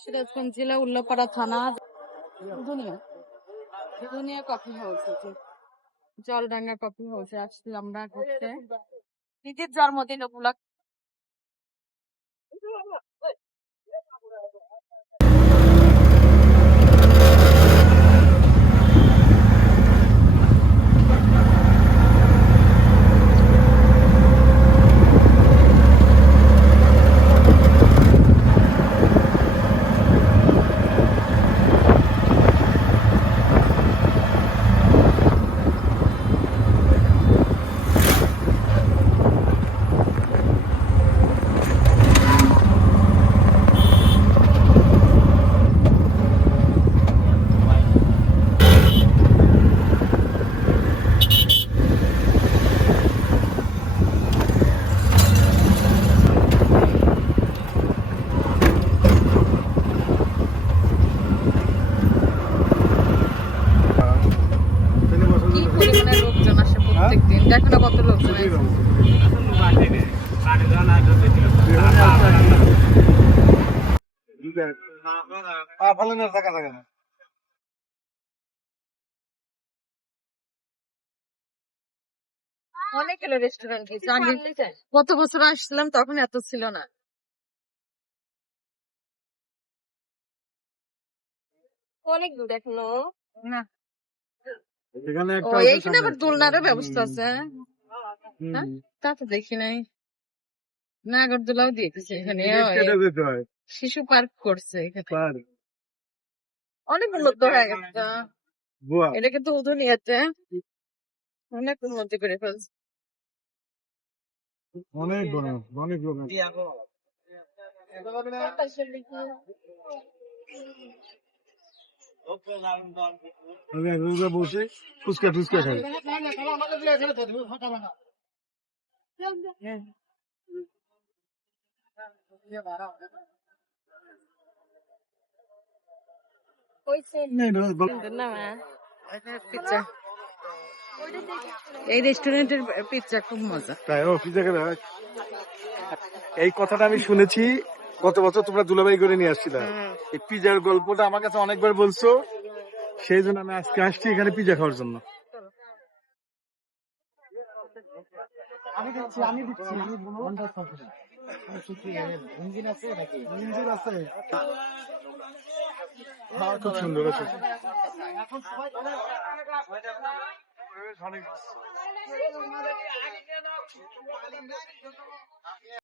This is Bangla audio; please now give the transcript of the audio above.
সিরাজগঞ্জ জেলা উল্লাপাড়া থানা দুনিয়া কফি হাউস, জলডাঙ্গা কফি হাউসে আসছি আমরা ঘুরতে। নিজের জন্মদিন উপলক্ষে প্রত্যেকদিন দেখো না কত লোকজন অনেক এলো রেস্টুরেন্ট। কত বছর আসছিলাম তখন এত ছিল না। অনেক দূর এখনো না। এইখানে আবার দোলনারও ব্যবস্থা আছে, তা তো দেখি নাই। নাগরদোলাও দিয়েছে এখানে, শিশু পার্ক করছে এখানে। অনেক উন্নত হয়ে গেছে, এটা কিন্তু উদুনিয়াতে অনেক উন্নতি করে ফেলছে। অনেক অনেক লোক বসে ফুচকা টুচকা খাই। এই রেস্টুরেন্টের পিৎজা খুব মজা। তাই ও পিৎজা খেতে হয়। এই কথাটা আমি শুনেছি গত বছর তোমরা দুলাভাই করে নিয়ে আসছিলাম। এই পিৎজার গল্পটা আমার কাছে অনেকবার বলছো, সেই জন্য আমি আজকে আসছি এখানে পিৎজা খাওয়ার জন্য। খুব সুন্দর আছে।